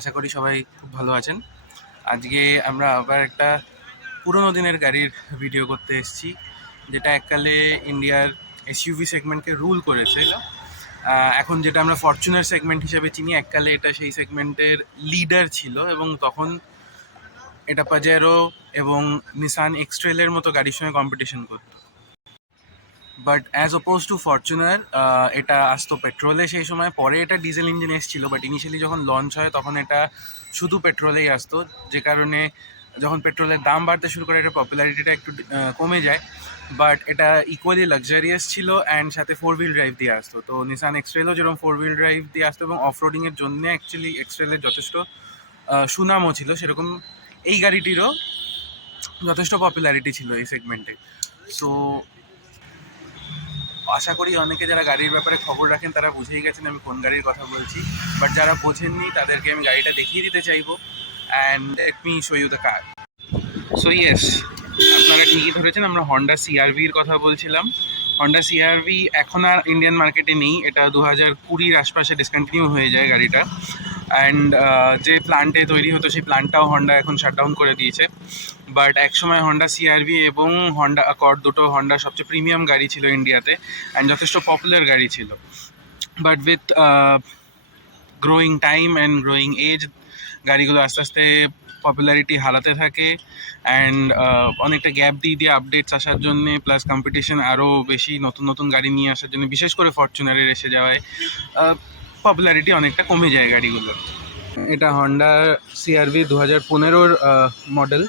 আশা করি সবাই খুব ভালো আছেন। আজকে আমরা আবার একটা পুরোনো দিনের গাড়ির ভিডিও করতে এসেছি, যেটা এককালে ইন্ডিয়ার এসইউভি সেগমেন্টকে রুল করেছিল এখন যেটা আমরা ফরচুনার সেগমেন্ট হিসেবে চিনি, এককালে এটা সেই সেগমেন্টের লিডার ছিল এবং তখন এটা পাজেরো এবং নিসান এক্সট্রেলের মতো গাড়ির সঙ্গে কম্পিটিশন করতো। But as oppose to Fortuner এটা আসতো পেট্রোলে সেই সময়। পরে এটা ডিজেল ইঞ্জিন এসেছিল, বাট ইনিশিয়ালি যখন লঞ্চ হয় তখন এটা শুধু পেট্রোলেই আসতো। যে কারণে যখন পেট্রোলের দাম বাড়তে শুরু করে, এটা পপুলারিটিটা একটু কমে যায়। বাট এটা ইকুয়ালি লাক্সারিয়াস ছিল অ্যান্ড সাথে ফোর হুইল ড্রাইভ দিয়ে আসতো। তো নিসান এক্সট্রেলও যেরকম ফোর হুইল ড্রাইভ দিয়ে আসতো এবং অফ রোডিংয়ের জন্য অ্যাকচুয়ালি এক্সট্রেলের যথেষ্ট সুনামও ছিল। সেরকম এই গাড়িটিরও যথেষ্ট পপুলারিটি ছিল এই সেগমেন্টে সো আশা করি অনেকে যারা গাড়ির ব্যাপারে খবর রাখেন তারা বুঝেই গেছেন আমি কোন গাড়ির কথা বলছি। বাট যারা বোঝেননি, তাদেরকে আমি গাড়িটা দেখিয়ে দিতে চাইব। And let me show you the car so yes আপনারা ঠিকই ধরেছেন, আমরা হন্ডা সিআরভির কথা বলছিলাম। হন্ডা সিআরভি এখন আর ইন্ডিয়ান মার্কেটে নেই। এটা দু হাজার কুড়ির আশপাশে ডিসকন্টিনিউ হয়ে যায় গাড়িটা। অ্যান্ড যে প্ল্যান্টে তৈরি হতো, সেই প্ল্যান্টটাও হন্ডা এখন শাটডাউন করে দিয়েছে। বাট একসময় হন্ডা সিআরভি এবং হন্ডা অ্যাকর্ড দুটো হন্ডা সবচেয়ে প্রিমিয়াম গাড়ি ছিল ইন্ডিয়াতে অ্যান্ড যথেষ্ট পপুলার গাড়ি ছিল। But with growing time and growing age গাড়িগুলো আস্তে আস্তে পপুলারিটি হারাতে থাকে অ্যান্ড অনেকটা গ্যাপ দিয়ে দিয়ে আপডেটস আসার জন্য প্লাস কম্পিটিশন আরও বেশি নতুন নতুন গাড়ি নিয়ে আসার জন্য বিশেষ করে ফরচুনারের এসে যাওয়ায় পপুলারিটি অনেকটা কমে যায় গাড়িগুলোর। এটা হন্ডা সিআরভি দু হাজার পনেরোর মডেল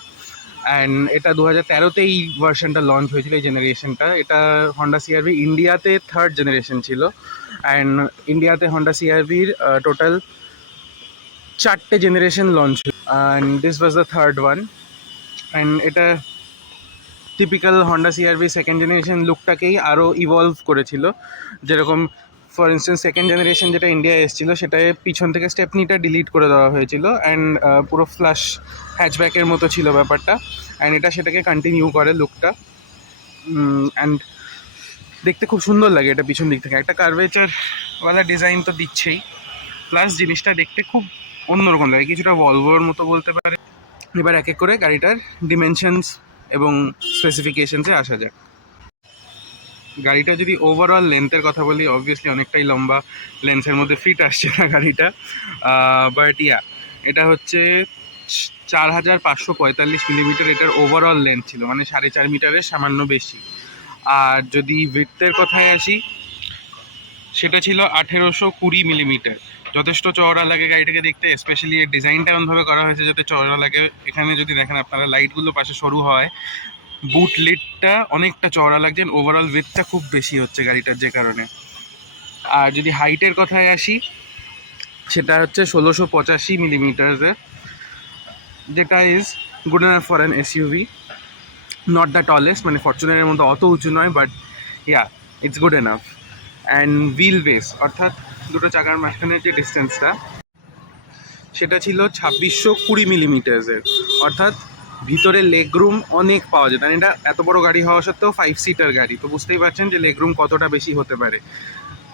অ্যান্ড এটা দু হাজার তেরোতে এই ভার্সনটা লঞ্চ হয়েছিল, এই জেনারেশনটা এটা হন্ডা সিআরভি ইন্ডিয়াতে থার্ড জেনারেশন ছিল। অ্যান্ড ইন্ডিয়াতে হন্ডা সিআরভির টোটাল চারটে generation launch and this was the third one and এটা typical Honda CRV second generation লুকটাকেই আরও ইভলভ করেছিল। যেরকম ফর ইনস্টেন্স সেকেন্ড জেনারেশন যেটা ইন্ডিয়ায় এসেছিল, সেটায় পিছন থেকে স্টেপনিটা ডিলিট করে দেওয়া হয়েছিল। অ্যান্ড পুরো ফ্লাশ হ্যাচব্যাকের মতো ছিল ব্যাপারটা অ্যান্ড এটা সেটাকে কন্টিনিউ করে লুকটা অ্যান্ড দেখতে খুব সুন্দর লাগে এটা পিছন দিক থেকে। একটা কার্ভেচারওয়ালা ডিজাইন তো দিচ্ছেই। প্লাস জিনিসটা দেখতে খুব অন্যরকম লাগে, কিছুটা ভলভোর মতো বলতে পারে। এবার এক এক করে গাড়িটার ডিমেনশনস এবং স্পেসিফিকেশনসে আসা যাক। গাড়িটা যদি ওভারঅল লেন্থের কথা বলি অবভিয়াসলি অনেকটাই লম্বা লেন্সের মধ্যে ফিট আসছে না গাড়িটা। বাট ইয়া এটা হচ্ছে চার হাজার পাঁচশো পঁয়তাল্লিশ মিলিমিটার এটার ওভারঅল লেন্থ ছিল মানে সাড়ে চার মিটারের সামান্য বেশি। আর যদি উইথের কথায় আসি, সেটা ছিল আঠেরোশো কুড়ি মিলিমিটার। যথেষ্ট চওড়া লাগে গাড়িটাকে দেখতে স্পেশালি এর ডিজাইনটা এমনভাবে করা হয়েছে যাতে চওড়া লাগে। এখানে যদি দেখেন আপনারা লাইটগুলো পাশে সরু হয় বুট লিডটা অনেকটা চওড়া লাগছে ওভারঅল উইথটা খুব বেশি হচ্ছে গাড়িটার যে কারণে। আর যদি হাইটের কথায় আসি, সেটা হচ্ছে ষোলোশো পঁচাশি মিলিমিটারের যেটা is good enough for an SUV not the tallest মানে ফরচুনারের মতো অত উঁচু নয় but yeah it's good enough and wheel base অর্থাৎ দুটো চাকার মাঝখানের যে ডিস্টেন্সটা সেটা ছিল ছাব্বিশশো কুড়ি মিলিমিটার্সের অর্থাৎ ভিতরে লেগ রুম অনেক পাওয়া যেত এটা এত বড় গাড়ি হওয়া সত্ত্বেও ফাইভ সিটার গাড়ি। তো বুঝতেই পারছেন যে লেগ রুম কতটা বেশি হতে পারে।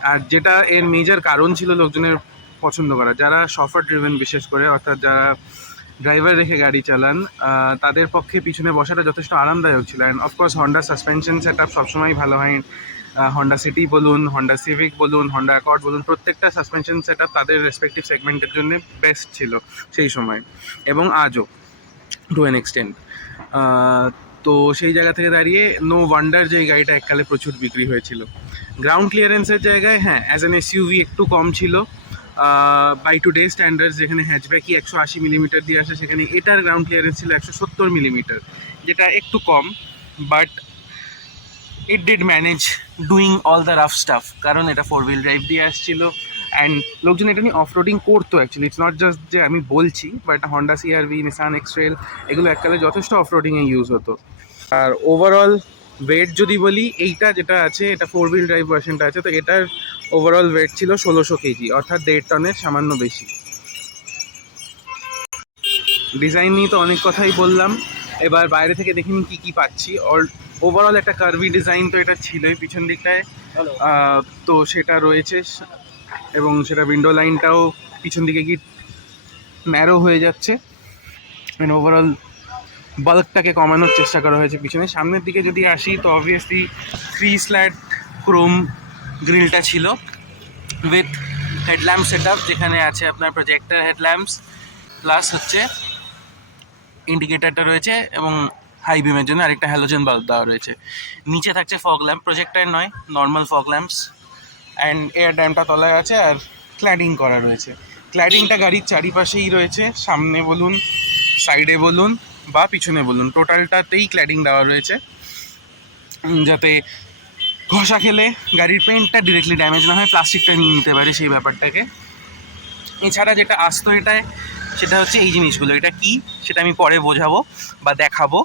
আর যেটা এর মেজর কারণ ছিল লোকজনের পছন্দ করা। যারা সফার ড্রিভেন বিশেষ করে, অর্থাৎ যারা ড্রাইভার রেখে গাড়ি চালান তাদের পক্ষে পিছনে বসাটা যথেষ্ট আরামদায়ক ছিল। And of course Honda suspension set up সবসময় ভালো হয়। হন্ডা সিটি বলুন হন্ডা সিভিক বলুন হন্ডা অ্যাকর্ড বলুন, প্রত্যেকটা সাসপেনশন সেট আপ তাদের রেসপেক্টিভ সেগমেন্টের জন্য বেস্ট ছিল সেই সময়। এবং আজও টু অ্যান এক্সটেন্ট তো সেই জায়গা থেকে দাঁড়িয়ে নো ওয়ান্ডার যে গাড়িটা এককালে প্রচুর বিক্রি হয়েছিল। গ্রাউন্ড ক্লিয়ারেন্সের জায়গায় হ্যাঁ অ্যাজ অ্যান একটু কম ছিল। বাই টু ডে স্ট্যান্ডার্ডস যেখানে হ্যাচব্যাকই একশো আশি মিলিমিটার দিয়ে আসে, সেখানে এটার গ্রাউন্ড ক্লিয়ারেন্স ছিল একশো সত্তর মিলিমিটার যেটা একটু কম but it did manage doing all the rough stuff কারণ এটা ফোর হুইল ড্রাইভ দিয়ে আসছিল অ্যান্ড লোকজন এটা নিয়ে অফ রোডিং করতো অ্যাকচুয়ালি ইটস নট জাস্ট যে আমি বলছি but Honda CRV Nissan XTrail এগুলো এককালে যথেষ্ট অফ রোডিংয়ে ইউজ হতো। আর ওভারঅল ওয়েট যদি বলি এইটা যেটা আছে এটা ফোর হুইল ড্রাইভ ভার্সনটা আছে তো এটার ওভারঅল ওয়েট ছিল ষোলোশো কেজি অর্থাৎ দেড় টনের সামান্য বেশি। ডিজাইন নিয়ে তো অনেক কথাই বললাম। এবার বাইরে থেকে দেখিনি কী কী পাচ্ছি। অল ওভারঅল একটা কার্ভি ডিজাইন তো এটা ছিলই পিছন দিকটায়। তো সেটা রয়েছে এবং সেটা উইন্ডো লাইনটাও পিছন দিকে কি ন্যারো হয়ে যাচ্ছে। অ্যান্ড ওভারঅল বাল্কটাকে কমানোর চেষ্টা করা হয়েছে পিছনে। সামনের দিকে যদি আসি, তো অবভিয়াসলি থ্রি স্ল্যাট ক্রোম গ্রিলটা ছিল উইথ হেডল্যাম্প সেট যেখানে আছে আপনার প্রজেক্টার হেডল্যাম্পস প্লাস হচ্ছে ইন্ডিকেটারটা রয়েছে এবং হাই বিমের জন্য আরেকটা হ্যালোজেন বাল্ব দেওয়া রয়েছে। নিচে থাকছে ফগ ল্যাম্প প্রজেক্টার নয় normal fog lamps and air ড্যামটা তলায় আছে আর ক্ল্যাডিং করা রয়েছে। ক্ল্যাডিংটা গাড়ির চারিপাশেই রয়েছে, সামনে বলুন সাইডে বলুন। বা পিছনে বলুন, টোটালটাতেই ক্ল্যাডিং দেওয়া রয়েছে। যাতে ঘষা খেলে গাড়ির পেন্টটা ডিরেক্টলি ড্যামেজ না হয় প্লাস্টিকটা নিয়ে নিতে পারে সেই ব্যাপারটাকে। এছাড়া যেটা আসতো এটায়, সেটা হচ্ছে এই জিনিসগুলো। এটা কি, সেটা আমি পরে বোঝাবো বা দেখাবো।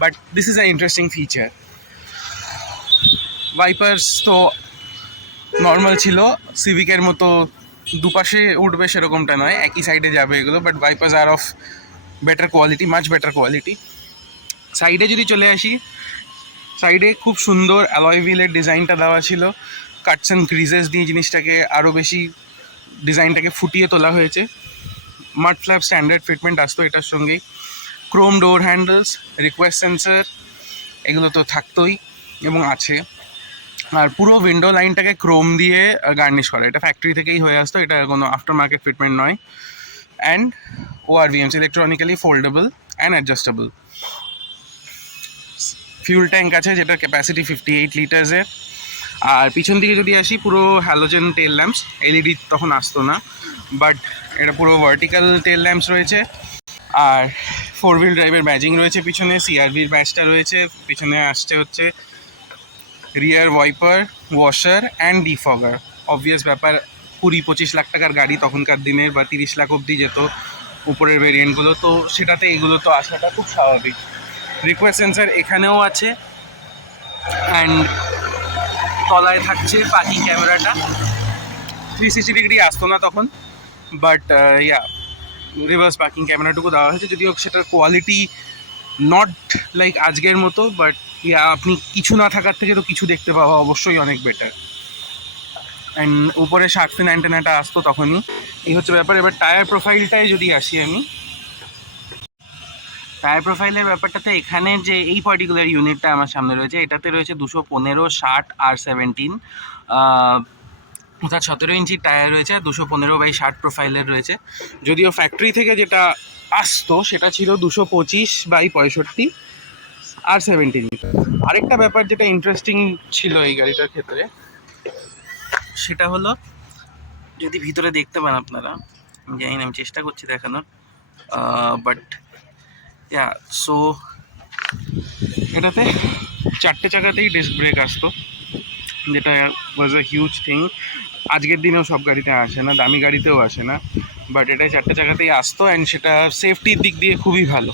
But this is a interesting feature wipers তো নর্মাল ছিল সিভিকের মতো দুপাশে উঠবে সেরকমটা নয়, একই সাইডে যাবে এগুলো but wipers are of better quality much better quality সাইডে যদি চলে আসি সাইডে খুব সুন্দর অ্যালয় হুইলের ডিজাইনটা দেওয়া ছিল। কাটস অ্যান্ড ক্রিজেস দিয়ে জিনিসটাকে আরও বেশি ডিজাইনটাকে ফুটিয়ে তোলা হয়েছে। মাড ফ্ল্যাপ স্ট্যান্ডার্ড ফিটমেন্ট আসতো এটার সঙ্গেই। Chrome door handles request sensor এগুলো তো থাকতোই এবং আছে। আর পুরো উইন্ডো লাইনটাকে ক্রোম দিয়ে গার্নিশ করা। এটা ফ্যাক্টরি থেকেই হয়ে আসতো, এটা কোনো আফটার মার্কেট ফিটমেন্ট নয়। আর ভিএমস electronically foldable and adjustable fuel tank আছে, যেটার ক্যাপাসিটি ফিফটি এইট লিটার্সের আর পিছন দিকে যদি আসি, পুরো হ্যালোজেন টেল ল্যাম্পস এলইডি তখন আসতো না বাট এটা পুরো ভার্টিক্যাল টেল ল্যাম্পস রয়েছে। আর ফোর হুইল ড্রাইভের ম্যাজিং রয়েছে পিছনে সিআরভির ব্যাচটা রয়েছে, পিছনে আসছে হচ্ছে rear wiper washer and defogger obvious ব্যাপার কুড়ি, পঁচিশ লাখ টাকার গাড়ি তখনকার দিনের বা তিরিশ লাখ অবধি যেত উপরের ভেরিয়েন্টগুলো তো সেটাতে এগুলো তো আসাটা খুব স্বাভাবিক। রিকোয়েস্ট সেন্সার এখানেও আছে। অ্যান্ড তলায় থাকছে পার্কিং ক্যামেরাটা থ্রি সিক্সটি ডিগ্রি আসতো না তখন। বাট ইয়া রিভার্স পার্কিং ক্যামেরাটুকু দেওয়া হয়েছে। যদিও সেটার কোয়ালিটি নট লাইক আজকের মতো বাট ইয়া আপনি কিছু না থাকার থেকে তো কিছু দেখতে পাওয়া অবশ্যই অনেক বেটার উপরে শার্কফিন অ্যান্টেনাটা আসতো তখনই। এই হচ্ছে ব্যাপার। এবার টায়ার প্রোফাইলটায় যদি আসি আমি। টায়ার প্রোফাইলের ব্যাপারটাতে এখানে যে এই পার্টিকুলার ইউনিটটা আমার সামনে রয়েছে, এটাতে রয়েছে দুশো পনেরো ষাট আর সেভেন্টিন অর্থাৎ সতেরো ইঞ্চির টায়ার রয়েছে দুশো পনেরো বাই ষাট প্রোফাইলের রয়েছে। যদিও ফ্যাক্টরি থেকে যেটা আসতো, সেটা ছিল দুশো পঁচিশ বাই পঁয়ষট্টি আর সেভেন্টিন আরেকটা ব্যাপার যেটা ইন্টারেস্টিং ছিল এই গাড়িটার ক্ষেত্রে সেটা হলো, যদি ভিতরে দেখতে পান আপনারা জানি আমি চেষ্টা করছি দেখানোর বাট ইয়া সো এটাতে চারটে চাকাতেই ডিস্ক ব্রেক আসতো, যেটা ওয়াজ আ হিউজ থিং আজকের দিনেও সব গাড়িতে আসে না, দামি গাড়িতেও আসে না বাট এটা চারটে চাকাতেই আসতো অ্যান্ড সেটা সেফটির দিক দিয়ে খুবই ভালো।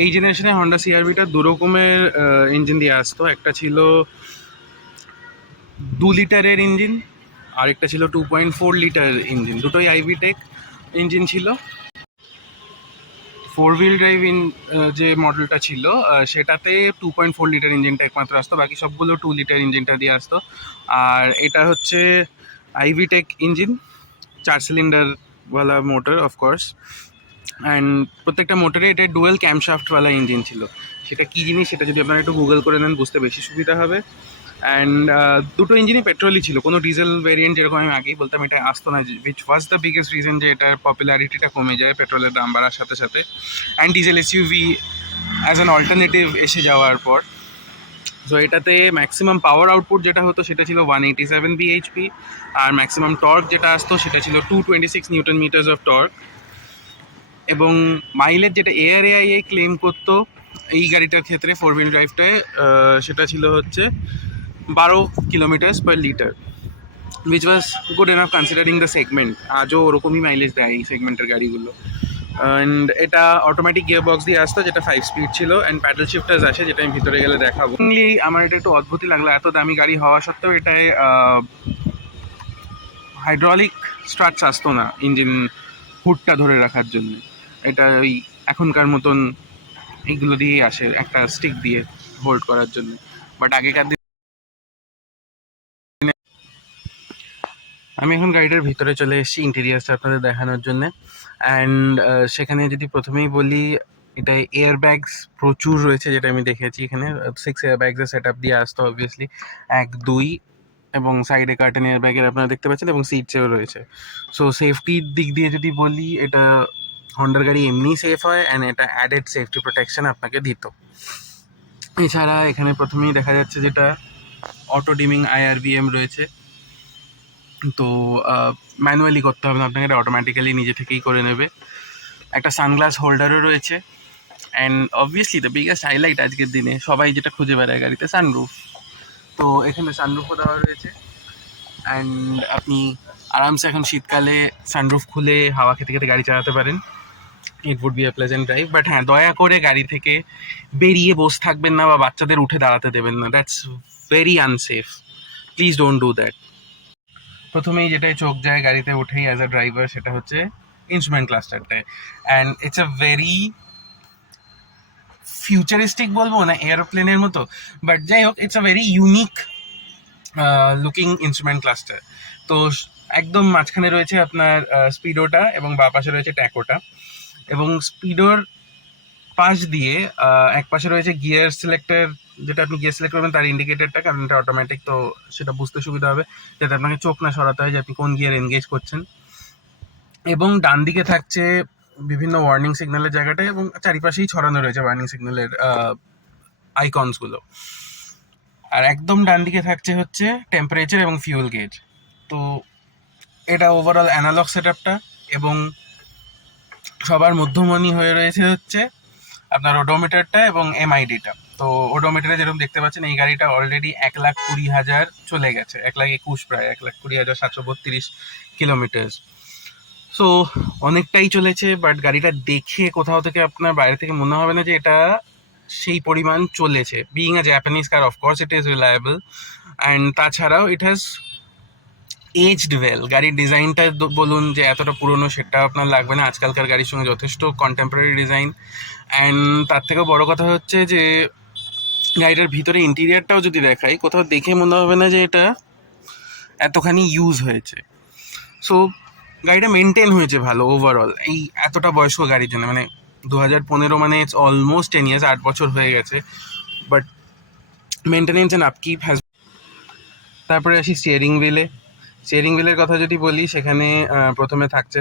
এই জেনারেশনে হন্ডা সিআরবিটা দু রকমের ইঞ্জিন দিয়ে আসতো। একটা ছিল দু লিটারের ইঞ্জিন আরেকটা ছিল two point four litre engine দুটোই আইভি টেক ইঞ্জিন ছিল। ফোর হুইল ড্রাইভ ইন যে মডেলটা ছিল সেটাতে টু পয়েন্ট ফোর লিটার ইঞ্জিনটা একমাত্র আসতো। বাকি সবগুলো টু লিটার ইঞ্জিনটা দিয়ে আসতো। আর এটা হচ্ছে আইভি টেক ইঞ্জিন চার সিলিন্ডারওয়ালা মোটর অফকোর্স অ্যান্ড প্রত্যেকটা মোটরে এটা ডুয়েল ক্যামশাফটওয়ালা ইঞ্জিন ছিল। সেটা কী জিনিস সেটা যদি আপনারা একটু গুগল করে নেন, বুঝতে বেশি সুবিধা হবে। অ্যান্ড দুটো ইঞ্জিনই পেট্রোলই ছিল। কোনো ডিজেল ভেরিয়েন্ট যেরকম আমি আগেই বলতাম, এটা আসতো না which was the biggest reason যে এটার পপুলারিটিটা কমে যায় পেট্রোলের দাম বাড়ার সাথে সাথে। And diesel SUV as an alternative এসে যাওয়ার পর। সো এটাতে ম্যাক্সিমাম পাওয়ার আউটপুট যেটা হতো, সেটা ছিল ওয়ান এইটি সেভেন বিএইচপি আর ম্যাক্সিমাম টর্ক যেটা আসতো, সেটা ছিল two twenty six newton metres of torque এবং মাইলেজ যেটা এয়ার এআইএ ক্লেম করতো এই গাড়িটার ক্ষেত্রে ফোর হুইল ড্রাইভটায় সেটা ছিল হচ্ছে বারো kilometres per litre which was good en enough considering the segment আজও ওরকমই মাইলেজ দেয় এই সেগমেন্টের গাড়িগুলো। অ্যান্ড এটা অটোমেটিক গিয়ার বক্স দিয়ে আসতো, যেটা ফাইভ স্পিড ছিল অ্যান্ড প্যাডেল শিফটার্স আসে যেটা আমি ভিতরে গেলে দেখাবো। আমার এটা একটু অদ্ভুতই লাগল, এত দামি গাড়ি হওয়া সত্ত্বেও এটায় হাইড্রোলিক স্ট্রাটস আসতো না ইঞ্জিন হুডটা ধরে রাখার জন্য। এটা ওই এখনকার মতন এইগুলো দিয়েই আসে, একটা স্টিক দিয়ে হোল্ড করার জন্য। বাট আগেকার দিন আমি এখন গাড়িটার ভিতরে চলে এসেছি ইন্টেরিয়ার্সটা আপনাদের দেখানোর জন্য। অ্যান্ড সেখানে যদি প্রথমেই বলি, এটা এয়ার ব্যাগস প্রচুর রয়েছে যেটা আমি দেখেছি এখানে। সিক্স এয়ার ব্যাগসের সেট আপ দিয়ে আসতো অবভিয়াসলি এক, দুই, এবং সাইডে কার্টেন এয়ার ব্যাগের আপনারা দেখতে পাচ্ছেন, এবং সিটসেও রয়েছে। সো সেফটির দিক দিয়ে যদি বলি, এটা হন্ডার গাড়ি এমনিই সেফ হয় অ্যান্ড এটা অ্যাডেড সেফটি প্রোটেকশন আপনাকে দিত। এছাড়া এখানে প্রথমেই দেখা যাচ্ছে যেটা অটো ডিমিং আইআরবিএম রয়েছে। তো ম্যানুয়ালি করতে হবে না, আপনাকে এটা অটোমেটিক্যালি নিজে থেকেই করে নেবে। একটা সানগ্লাস হোল্ডারও রয়েছে। And obviously the biggest highlight আজকের দিনে, সবাই যেটা খুঁজে বেড়ায় গাড়িতে সানরুফ তো, এখানে সানরুফও দেওয়া রয়েছে। অ্যান্ড আপনি আরামসে এখন শীতকালে সানরুফ খুলে হাওয়া খেতে খেতে গাড়ি চালাতে পারেন। It would be a pleasant drive but হ্যাঁ দয়া করে গাড়ি থেকে বেরিয়ে বসে থাকবেন না বা বাচ্চাদের উঠে দাঁড়াতে দেবেন না। That's very unsafe please don't do that প্রথমেই যেটাই চোখ যায় গাড়িতে উঠেই অ্যাজ আ ড্রাইভার সেটা হচ্ছে instrument ক্লাস্টারটায় and it's a very futuristic বলব না এরোপ্লেনের মতো। বাট যাই হোক it's a very unique looking instrument cluster তো একদম মাঝখানে রয়েছে আপনার স্পিডোটা এবং বা পাশে রয়েছে ট্যাকোটা এবং স্পিডোর পাশ দিয়ে এক পাশে রয়েছে গিয়ার সিলেক্টর, যেটা আপনি গিয়ার সিলেক্ট করবেন, তার ইন্ডিকেটরটা কারণ এটা অটোমেটিক তো সেটা বুঝতে সুবিধা হবে, যাতে আপনাকে চোখ না সরাতে হয় যে আপনি কোন গিয়ার এনগেজ করছেন। এবং ডান দিকে থাকছে বিভিন্ন ওয়ার্নিং সিগন্যালের জায়গাটা এবং চারিপাশেই ছড়ানো রয়েছে ওয়ার্নিং সিগন্যালের আইকনসগুলো আর একদম ডান দিকে থাকছে হচ্ছে টেম্পারেচার এবং ফিউল গেজ তো এটা ওভারঅল অ্যানালগ সেট আপটা এবং সবার মধ্যমণি হয়ে রয়েছে হচ্ছে আপনার ওডোমিটারটা এবং এমআইডিটা তো ওডোমিটারে যেরকম দেখতে পাচ্ছেন, এই গাড়িটা অলরেডি এক লাখ কুড়ি হাজার চলে গেছে। এক লাখ একুশ প্রায়, এক লাখ কুড়ি হাজার সাতশো বত্রিশ কিলোমিটার সো অনেকটাই চলেছে বাট গাড়িটা দেখে কোথাও থেকে আপনার বাইরে থেকে মনে হবে না যে এটা সেই পরিমাণ চলেছে। Being a Japanese car of course it is reliable and তাছাড়াও ইট হ্যাজ এজড ওয়েল গাড়ির ডিজাইনটা বলুন যে এতটা পুরনো সেটা আপনার লাগবে না। আজকালকার গাড়ির সঙ্গে যথেষ্ট কন্টেম্পোরারি ডিজাইন অ্যান্ড তার থেকেও বড় কথা হচ্ছে যে, গাড়িটার ভিতরে ইন্টেরিয়ারটাও যদি দেখাই, কোথাও দেখে মনে হবে না যে এটা এতখানি ইউজ হয়েছে। সো গাড়িটা মেনটেন হয়েছে ভালো ওভারঅল এই এতটা বয়স্ক গাড়ির জন্য। মানে দু হাজার পনেরো মানে ইটস অলমোস্ট টেন ইয়ার্স আট বছর হয়ে গেছে। But maintenance and upkeep has তারপরে আসি স্টিয়ারিং হুইলে স্টিয়ারিং হুইলের কথা যদি বলি, সেখানে প্রথমে থাকছে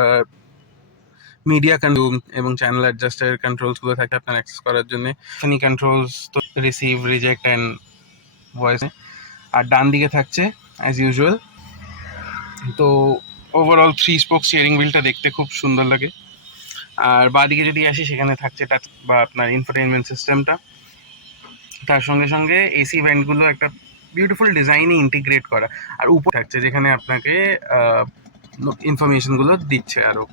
মিডিয়া কন্ট্রোল এবং চ্যানেল অ্যাডজাস্টার কন্ট্রোলসগুলো থাকে আপনার অ্যাক্সেস করার জন্য। এখানে কন্ট্রোলস তো রিসিভ রিজেক্ট অ্যান্ড ভয়েস আর ডান দিকে থাকছে অ্যাজ ইউজুয়াল তো ওভারঅল থ্রি স্পোক স্টিয়ারিং হুইলটা দেখতে খুব সুন্দর লাগে। আর বাদিকে যদি আসি, সেখানে থাকছে টাচ বা আপনার ইনফোটেনমেন্ট সিস্টেমটা তার সঙ্গে সঙ্গে এসি ভেন্টগুলো একটা বিউটিফুল ডিজাইনে ইন্টিগ্রেট করা। আর উপর থাকছে যেখানে আপনাকে ইনফরমেশনগুলো দিচ্ছে আরও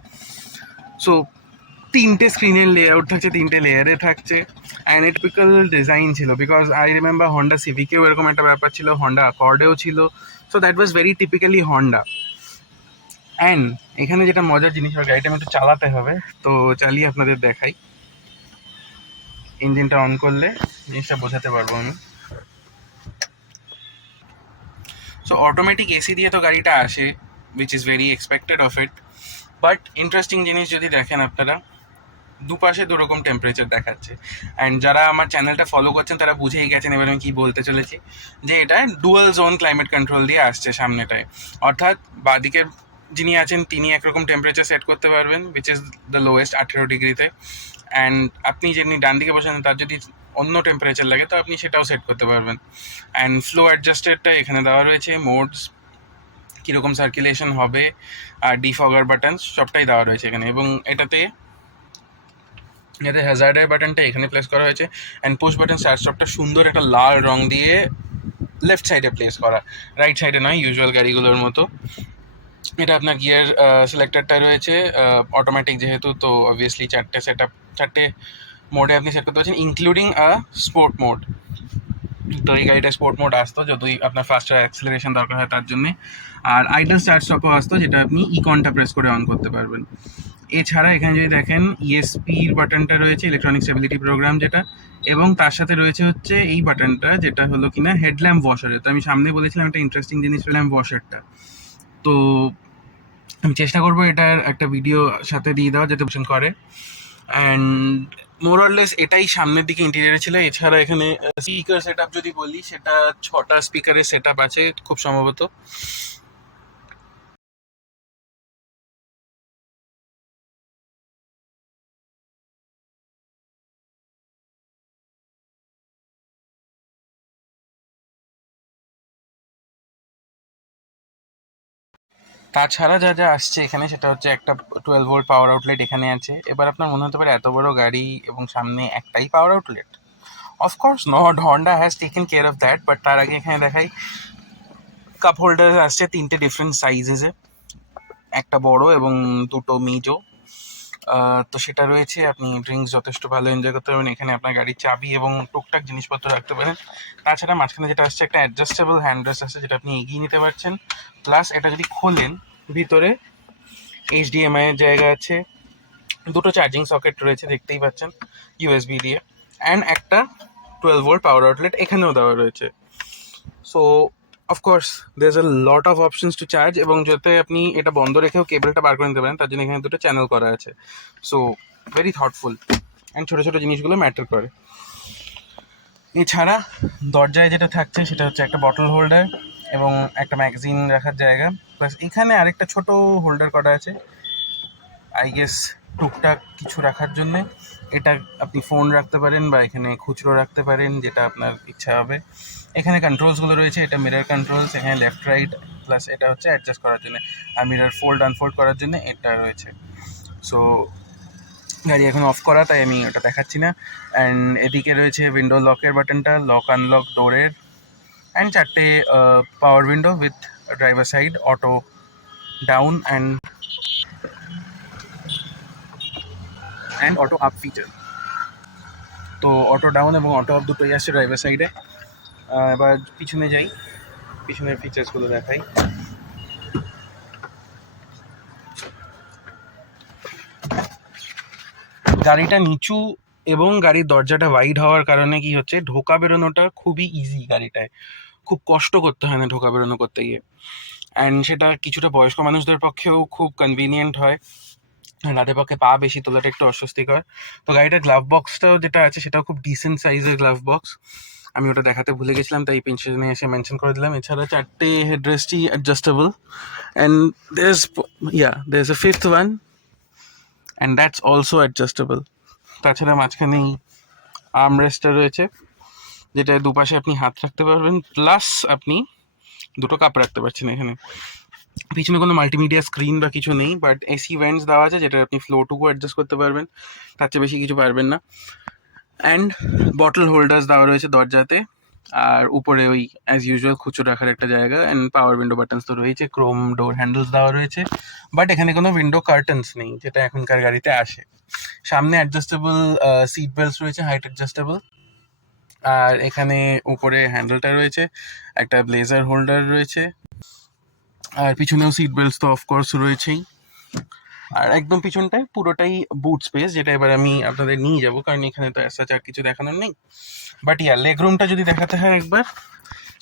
সো তিনটে স্ক্রিনের লেআউট থাকছে, তিনটে লেয়ারে থাকছে। অ্যান্ড টিপিক্যাল ডিজাইন ছিল বিকজ আই রিমেম্বার হন্ডা সিভিকেও এরকম একটা ব্যাপার ছিল হন্ডা অ্যাকর্ডেও ছিল। So that was very typically Honda and এখানে যেটা মজার জিনিস হয়, গাড়িটা একটু চালাতে হবে। তো চালিয়ে আপনাদের দেখাই। ইঞ্জিনটা অন করলে, জিনিসটা বোঝাতে পারব আমি। সো অটোমেটিক এসি দিয়ে তো গাড়িটা আসে which is very expected of it but interesting জিনিস যদি দেখেন আপনারা, দুপাশে দুরকম টেম্পারেচার দেখাচ্ছে। অ্যান্ড যারা আমার চ্যানেলটা ফলো করছেন, তারা বুঝেই গেছেন এবার আমি কী বলতে চলেছি। যে এটা ডুয়াল জোন ক্লাইমেট কন্ট্রোল দিয়ে আসছে সামনেটায়। অর্থাৎ বাদিকের যিনি আছেন, তিনি একরকম টেম্পারেচার সেট করতে পারবেন উইচ ইজ দ্য লোয়েস্ট আঠেরো ডিগ্রিতে। অ্যান্ড আপনি যেমনি ডান দিকে বসেন, তার যদি অন্য টেম্পারেচার লাগে, তো আপনি সেটাও সেট করতে পারবেন। অ্যান্ড ফ্লো অ্যাডজাস্টেডটা এখানে দেওয়া রয়েছে মোডস কীরকম সার্কুলেশন হবে, আর ডিফগার বাটন সবটাই দেওয়া রয়েছে এখানে। এবং এটাতে যাতে হ্যাজার্ডের বাটনটা এখানে প্লেস করা হয়েছে। অ্যান্ড পুশ বাটন স্টার্ট স্টপটা সুন্দর একটা লাল রং দিয়ে লেফট সাইডে প্লেস করা। রাইট সাইডে নয় ইউজুয়াল গাড়িগুলোর মতো। এটা আপনার গিয়ার সিলেক্টরটা রয়েছে অটোমেটিক যেহেতু, তো অবভিয়াসলি চারটে সেট আপ চারটে মোডে আপনি সেট করতে পারছেন ইনক্লুডিং আ স্পোর্ট মোড তো এই গাড়িটা স্পোর্ট মোড আসতো যদি আপনার ফাস্টার অ্যাক্সেলারেশন দরকার হয় তার জন্য। আর আইডল স্টার্ট স্টপও আসতো, যেটা আপনি ইকনটা প্রেস করে অন করতে পারবেন। এছাড়া এখানে যদি দেখেন ইএসপির বাটনটা রয়েছে ইলেকট্রনিক স্টেবিলিটি প্রোগ্রাম যেটা, এবং তার সাথে রয়েছে হচ্ছে এই বাটনটা যেটা হলো কিনা হেডল্যাম্প ওয়াশারের তো আমি সামনে বলেছিলাম একটা ইন্টারেস্টিং জিনিস হেডল্যাম্প ওয়াশারটা তো আমি চেষ্টা করব এটার একটা ভিডিও সাথে দিয়ে দেওয়া যাতে পছন্দ করে। অ্যান্ড মোরলেস এটাই সামনের দিকে ইন্টেরিয়ারে ছিল। এছাড়া এখানে স্পিকার সেট যদি বলি, সেটা ছটা স্পিকারের সেট আছে খুব সম্ভবত। তাছাড়া যা যা আসছে এখানে সেটা হচ্ছে একটা টুয়েলভ ভোল্ট পাওয়ার আউটলেট এখানে আছে। এবার আপনার মনে হতে পারে এত বড় গাড়ি এবং সামনে একটাই power outlet of course not Honda has taken care of that but তার আগে এখানে দেখাই। কাপ হোল্ডার আসছে তিনটে ডিফারেন্ট সাইজেসে একটা বড় এবং দুটো মিজো তো সেটা রয়েছে, আপনি ড্রিঙ্কস যথেষ্ট ভালো এনজয় করতে পারবেন। এখানে আপনার গাড়ির চাবি এবং টুকটাক জিনিসপত্র রাখতে পারেন। তাছাড়া মাঝখানে যেটা আসছে, একটা অ্যাডজাস্টেবল হ্যান্ড রেস্ট আছে, যেটা আপনি এগিয়ে নিতে পারছেন। প্লাস এটা যদি খোলেন, ভিতরে এইচডিএমআই এর জায়গা আছে। দুটো চার্জিং সকেট রয়েছে, দেখতেই পাচ্ছেন ইউএসবি দিয়ে। অ্যান্ড একটা টুয়েলভ ভোল্ট পাওয়ার আউটলেট এখানেও দেওয়া রয়েছে। So of course there a lot of options to charge এবং যাতে আপনি এটা বন্ধ রেখেও কেবলটা বার করে নিতে পারেন, তার জন্য এখানে দুটো চ্যানেল করা আছে। সো ভেরি থটফুল অ্যান্ড ছোটো ছোটো জিনিসগুলো ম্যাটার করে। এছাড়া, দরজায় যেটা থাকছে সেটা হচ্ছে একটা বটল হোল্ডার এবং একটা ম্যাগাজিন রাখার জায়গা। প্লাস এখানে আরেকটা ছোট হোল্ডার করা আছে। আই গেস টুকটাক কিছু রাখার জন্য। এটা আপনি ফোন রাখতে পারেন বা এখানে খুচরো রাখতে পারেন, যেটা আপনার ইচ্ছা হবে। এখানে কন্ট্রোলসগুলো রয়েছে, এটা মিরর কন্ট্রোলস এখানে লেফট রাইট প্লাস এটা হচ্ছে অ্যাডজাস্ট করার জন্য। আর মিরর ফোল্ড আনফোল্ড করার জন্য এটা রয়েছে। সো গাড়ি এখন অফ করা, তাই আমি ওটা দেখাচ্ছি না। অ্যান্ড এদিকে রয়েছে উইন্ডো লকের বাটনটা লক আনলক ডোরের অ্যান্ড চারটে power window with driver side auto down and and auto up feature তো অটো ডাউন এবং অটো আপ দুটোই আসছে ড্রাইভার সাইডে এবার পিছনে যাই। পিছনের ফিচার্সগুলো দেখাই। গাড়িটা নিচু এবং গাড়ির দরজাটা ওয়াইড হওয়ার কারণে কি হচ্ছে, ঢোকা বেরোনোটা খুবই ইজি গাড়িটায়। খুব কষ্ট করতে হয় না ঢোকা বেরোনো করতে গিয়ে। অ্যান্ড সেটা কিছুটা বয়স্ক মানুষদের পক্ষেও খুব কনভিনিয়েন্ট হয়। তাদের পক্ষে পা বেশি তোলাটা একটু অস্বস্তিকর। তো গাড়িটার গ্লাভ বক্সটাও যেটা আছে, সেটাও খুব ডিসেন্ট সাইজের গ্লাভ বক্স আমি ওটা দেখাতে ভুলে গেছিলাম, তাই পেনশনে এসে মেনশন করে দিলাম। এছাড়া চারটে হেডরেস্টই adjustable and there is yeah there is a fifth one and that's also adjustable তাছাড়া মাঝখানেই আর্মরেস্টটা রয়েছে, যেটা দুপাশে আপনি হাত রাখতে পারবেন। প্লাস আপনি দুটো কাপ রাখতে পারছেন এখানে। পিছনে কোনো মাল্টিমিডিয়া স্ক্রিন বা কিছু নেই বাট এসি ভেন্টস দেওয়া আছে যেটা আপনি ফ্লোটুকু অ্যাডজাস্ট করতে পারবেন, তার চেয়ে বেশি কিছু পারবেন না। অ্যান্ড বটল হোল্ডার্স দেওয়া রয়েছে দরজাতে, আর উপরে ওই অ্যাজ ইউজুয়াল খুচরো রাখার একটা জায়গা অ্যান্ড পাওয়ার উইন্ডো বাটনস তো রয়েছে ক্রোম ডোর হ্যান্ডেলস দেওয়া রয়েছে বাট এখানে কোনো উইন্ডো কার্টেন্স নেই, যেটা এখনকার গাড়িতে আসে। সামনে অ্যাডজাস্টেবল সিট বেল্টস রয়েছে হাইট অ্যাডজাস্টেবল আর এখানে উপরে হ্যান্ডেলটা রয়েছে, একটা ব্লেজার হোল্ডার রয়েছে। আর পিছনেও সিট বেল্টস তো অফকোর্স রয়েছেই। আর একদম পিছনটায় পুরোটাই বুট স্পেস যেটা এবার আমি আপনাদের নিয়ে যাব, কারণ এখানে তো অ্যাসাচ আর কিছু দেখানোর নেই। বাট ইয়া লেগ রুমটা যদি দেখাতে হয় একবার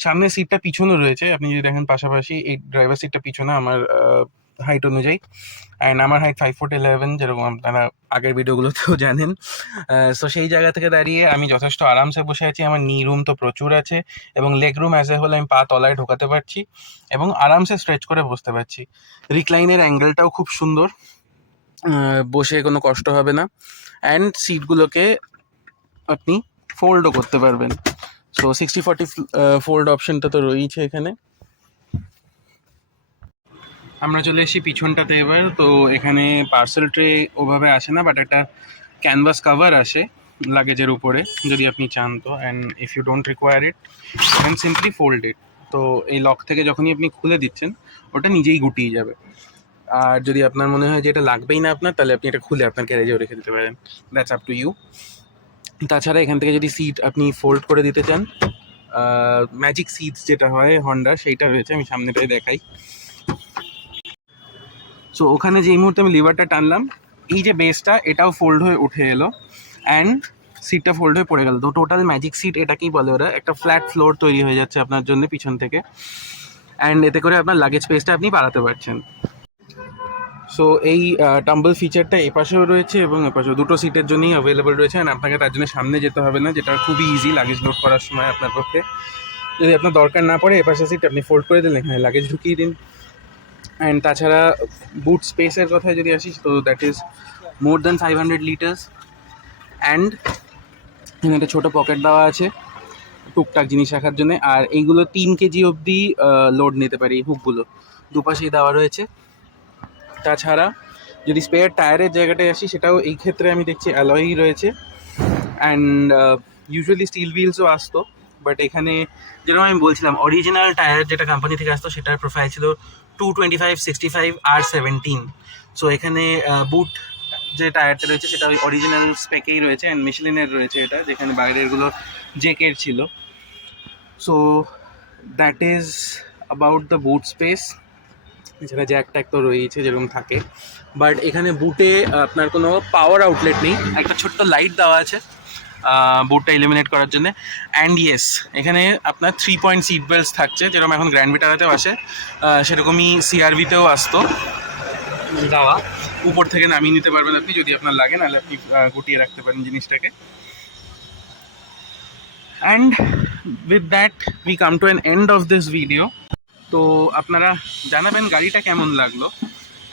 সামনের সিটটা পিছনে রয়েছে। আপনি যদি দেখেন পাশাপাশি এই ড্রাইভার সিটটা পিছনে আমার হাইট অনুযায়ী। অ্যান্ড আমার হাইট ফাইভ ফুট ইলেভেন যেরকম আপনারা আগের ভিডিওগুলোতেও জানেন। সো সেই জায়গা থেকে দাঁড়িয়ে আমি যথেষ্ট আরামসে বসে আছি। আমার নি রুম তো প্রচুর আছে এবং লেগ রুম অ্যাজ এ হলে আমি পা তলায় ঢোকাতে পারছি এবং আরামসে স্ট্রেচ করে বসতে পারছি। রিক্লাইনের অ্যাঙ্গেলটাও খুব সুন্দর। বসে কোনো কষ্ট হবে না। অ্যান্ড সিটগুলোকে আপনি ফোল্ডও করতে পারবেন। সো সিক্সটি ফর্টি ফোল্ড অপশনটা তো রয়েছে এখানে। আমরা চলে এসেছি পিছনটাতে এবার, তো এখানে পার্সেল ট্রে ওভাবে আসে না বাট একটা ক্যানভাস কাভার আসে লাগেজের উপরে, যদি আপনি চান তো and if you don't require it then simply fold it তো এই লক থেকে যখনই আপনি খুলে দিচ্ছেন, ওটা নিজেই গুটিয়ে যাবে। আর যদি আপনার মনে হয় যে এটা লাগবেই না আপনার, তাহলে আপনি এটা খুলে আপনার গ্যারেজেও রেখে দিতে পারেন। দ্যাটস আপ টু ইউ তাছাড়া এখান থেকে যদি সিট আপনি ফোল্ড করে দিতে চান ম্যাজিক সিটস যেটা হয় হন্ডা সেইটা রয়েছে, আমি সামনেটাই দেখাই। সো ওখানে যে এই মুহূর্তে আমি লিভারটা টানলাম, এই যে বেসটা এটাও ফোল্ড হয়ে উঠে এলো অ্যান্ড সিটটা ফোল্ড হয়ে পড়ে গেল। তো টোটাল ম্যাজিক সিট এটাকেই বলে ওরা, একটা ফ্ল্যাট ফ্লোর তৈরি হয়ে যাচ্ছে আপনার জন্য পিছন থেকে। অ্যান্ড এতে করে আপনার লাগেজ স্পেসটা আপনি বাড়াতে পারছেন। সো এই টাম্বল ফিচারটা এপাশেও রয়েছে এবং এপাশেও দুটো সিটের জন্যই অ্যাভেলেবল রয়েছে অ্যান্ড আপনাকে তার জন্য সামনে যেতে হবে না, যেটা খুবই ইজি লাগেজ লোড করার সময় আপনার পক্ষে। যদি আপনার দরকার না পড়ে এপাশে সিট আপনি ফোল্ড করে দিলেন, এখানে লাগেজ ঢুকিয়ে দিন। অ্যান্ড তাছাড়া বুট স্পেসের কথায় যদি আসিস, তো that is more than five hundred litres and এখানে একটা ছোটো পকেট দেওয়া আছে টুকটাক জিনিস রাখার জন্য। আর এইগুলো তিন কেজি অবধি লোড নিতে পারি হুকগুলো দুপাশেই দেওয়া রয়েছে। তাছাড়া যদি স্পেয়ার টায়ারের জায়গাটায় আসি, সেটাও এই ক্ষেত্রে আমি দেখছি অ্যালয়ই রয়েছে। অ্যান্ড ইউজুয়ালি স্টিল হুইলসও আসতো। বাট এখানে যেরকম আমি বলছিলাম অরিজিনাল টায়ার যেটা কোম্পানি থেকে আসতো, সেটার প্রোফাইল ছিল two twenty five sixty five আর সেভেন্টিন সো এখানে বুট যে টায়ারটা রয়েছে, সেটা ওই অরিজিনাল স্পেকেই রয়েছে অ্যান্ড মিশলিনের রয়েছে এটা, যেখানে বাইরেরগুলো জেকের ছিল। So that is about the boot space এছাড়া জ্যাক ট্যাক তো রয়েছে, যেরকম থাকে। বাট এখানে বুটে আপনার কোনো পাওয়ার আউটলেট নেই, একটা ছোট্ট লাইট দেওয়া আছে। বুটটা ইলিমিনেট করার জন্য। অ্যান্ড ইয়েস এখানে আপনার থ্রি পয়েন্ট সিট বেল্টস থাকছে, যেরকম এখন গ্র্যান্ড ভিটারাতেও আসে। সেরকমই সিআরভিতেও আসতো। দেওয়া উপর থেকে নামিয়ে নিতে পারবেন আপনি, যদি আপনার লাগে, নাহলে আপনি গুটিয়ে রাখতে পারেন জিনিসটাকে। And with that we come to an end of this video তো আপনারা জানাবেন গাড়িটা কেমন লাগল।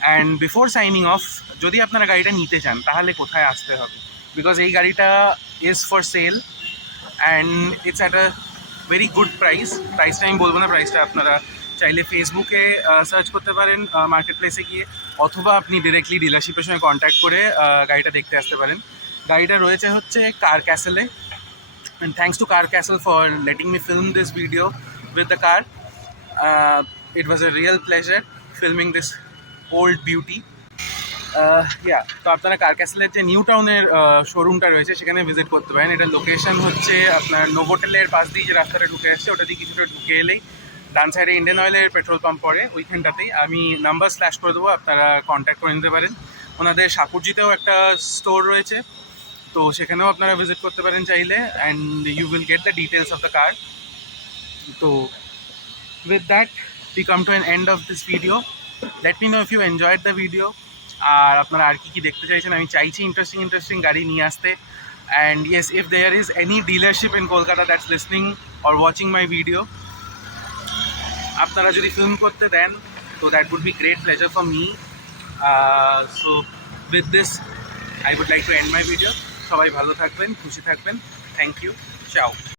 অ্যান্ড বিফোর সাইনিং অফ যদি আপনারা গাড়িটা নিতে চান, তাহলে কোথায় আসতে হবে? বিকজ এই গাড়িটা is for sale and it's at a very good price প্রাইসটা আমি বলব না প্রাইসটা আপনারা চাইলে ফেসবুকে সার্চ করতে পারেন মার্কেট প্লেসে গিয়ে অথবা আপনি ডিরেক্টলি ডিলারশিপের সঙ্গে কন্ট্যাক্ট করে গাড়িটা দেখতে আসতে পারেন গাড়িটা রয়েছে হচ্ছে Car ক্যাসেলে and thanks to Car Castle for letting me film this video with the car. Uh, it was a real pleasure filming this old beauty. ইয়া তো আপনারা কার ক্যাসেলের যে নিউ টাউনের শোরুমটা রয়েছে, সেখানে ভিজিট করতে পারেন। এটা লোকেশন হচ্ছে আপনার নোভোটেলের পাশ দিয়ে যে রাস্তাটা ঢুকে আসছে, ওটা দিয়ে কিছুটা ঢুকে এলেই ডান সাইডে ইন্ডিয়ান অয়েলের পেট্রোল পাম্প পড়ে, ওইখানটাতেই। আমি নাম্বার স্ল্যাশ করে দেবো, আপনারা কন্ট্যাক্ট করে নিতে পারেন। ওনাদের সাকুরজিতেও একটা স্টোর রয়েছে, তো সেখানেও আপনারা ভিজিট করতে পারেন চাইলে and you will get the details of the car তো with that we come to an end of this video let me know if you enjoyed the video আর আপনারা আর কি কি দেখতে চাইছেন, আমি চাইছি ইন্টারেস্টিং ইন্টারেস্টিং গাড়ি নিয়ে আসতে। And yes if there is any dealership in Kolkata that's listening or watching my video আপনারা যদি ফিল্ম করতে দেন, তো that would be great pleasure for me so with this I would like to end my video সবাই ভালো থাকবেন, খুশি থাকবেন। থ্যাংক ইউ চাও